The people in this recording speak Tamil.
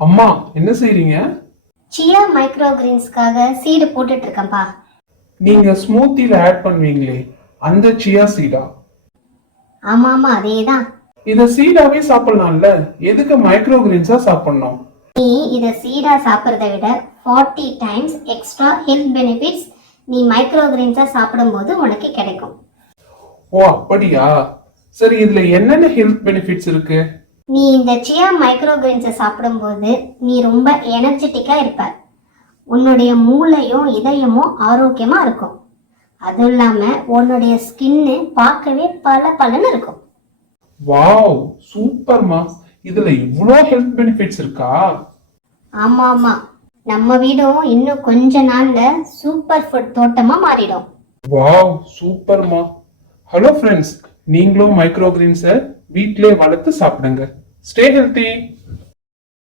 அம்மா என்ன செய்றீங்க? சியா மைக்ரோ கிரீன்ஸ்க்காக சீடு போட்டுட்டு இருக்கேன்ப்பா. நீங்க ஸ்மூத்தில ஆட் பண்ணுவீங்களே அந்த சியா சீடா? ஆமா ஆமா அதேதான். இத சீடாவே சாப்பிடலாம்ல, எதுக்கு மைக்ரோ கிரீன்ஸா சாப்பிடணும்? நீ இத சீடா சாப்பிட்றதை விட 40 டைம்ஸ் எக்ஸ்ட்ரா ஹெல்த் பெனிஃபிட்ஸ் நீ மைக்ரோ கிரீன்ஸா சாப்பிடும்போது உனக்கு கிடைக்கும். ஓ அப்படியா? சரி, இதுல என்னென்ன ஹெல்த் பெனிஃபிட்ஸ் இருக்கு? நீ இந்த சியா மைக்ரோ கிரீன்ஸை சாப்பிடும்போது நீ ரொம்ப எனர்ஜெட்டிக்கா இருப்ப. உன்னுடைய மூளையும் இதயமும் ஆரோக்கியமா இருக்கும். அதுவும் இல்லாம உன்னுடைய ஸ்கின்னு பார்க்கவே பளபளன்னு இருக்கும். வாவ், சூப்பர்மா. இதுல இவ்ளோ ஹெல்த் பெனிஃபிட்ஸ் இருக்கா? ஆமா ஆமா, நம்ம வீடும் இன்னும் கொஞ்ச நாள்ல சூப்பர் ஃபுட் தோட்டமா மாறிடும். வாவ், சூப்பர்மா. ஹலோ ஃப்ரெண்ட்ஸ், நீங்களும் மைக்ரோ கிரீன்ஸை வீட்டிலே வளர்த்து சாப்பிடுங்க. Stay healthy.